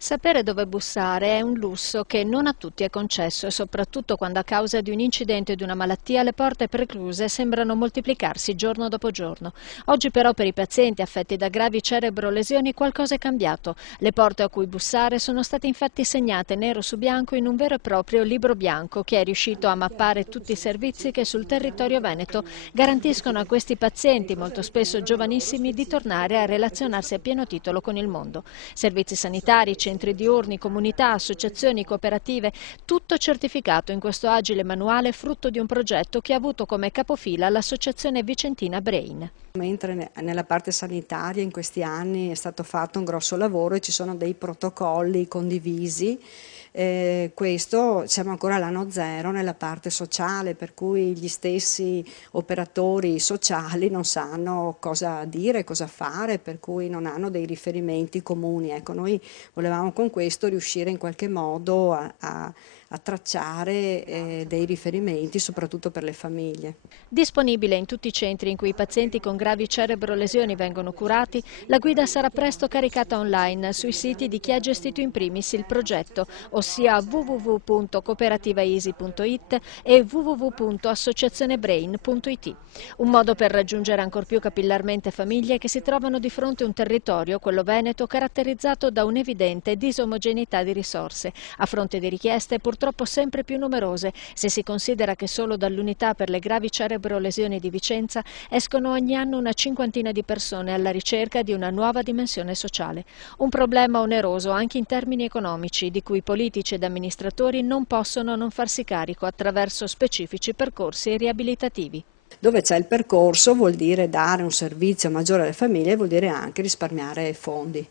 Sapere dove bussare è un lusso che non a tutti è concesso e soprattutto quando a causa di un incidente o di una malattia le porte precluse sembrano moltiplicarsi giorno dopo giorno. Oggi però per i pazienti affetti da gravi cerebrolesioni qualcosa è cambiato. Le porte a cui bussare sono state infatti segnate nero su bianco in un vero e proprio libro bianco che è riuscito a mappare tutti i servizi che sul territorio veneto garantiscono a questi pazienti, molto spesso giovanissimi, di tornare a relazionarsi a pieno titolo con il mondo. Servizi sanitari, centri diurni, comunità, associazioni, cooperative, tutto certificato in questo agile manuale frutto di un progetto che ha avuto come capofila l'associazione vicentina Brain. Mentre nella parte sanitaria in questi anni è stato fatto un grosso lavoro e ci sono dei protocolli condivisi, questo siamo ancora all'anno zero nella parte sociale, per cui gli stessi operatori sociali non sanno cosa dire, cosa fare, per cui non hanno dei riferimenti comuni. Ecco, noi volevamo con questo riuscire in qualche modo a tracciare dei riferimenti soprattutto per le famiglie. Disponibile in tutti i centri in cui i pazienti con gravi cerebrolesioni vengono curati, la guida sarà presto caricata online sui siti di chi ha gestito in primis il progetto, ossia www.cooperativaeasy.it e www.associazionebrain.it. Un modo per raggiungere ancor più capillarmente famiglie che si trovano di fronte a un territorio, quello veneto, caratterizzato da un'evidente disomogeneità di risorse, a fronte di richieste purtroppo sempre più numerose, se si considera che solo dall'unità per le gravi cerebrolesioni di Vicenza escono ogni anno una cinquantina di persone alla ricerca di una nuova dimensione sociale. Un problema oneroso anche in termini economici, di cui politici ed amministratori non possono non farsi carico attraverso specifici percorsi riabilitativi. Dove c'è il percorso vuol dire dare un servizio maggiore alle famiglie, vuol dire anche risparmiare fondi.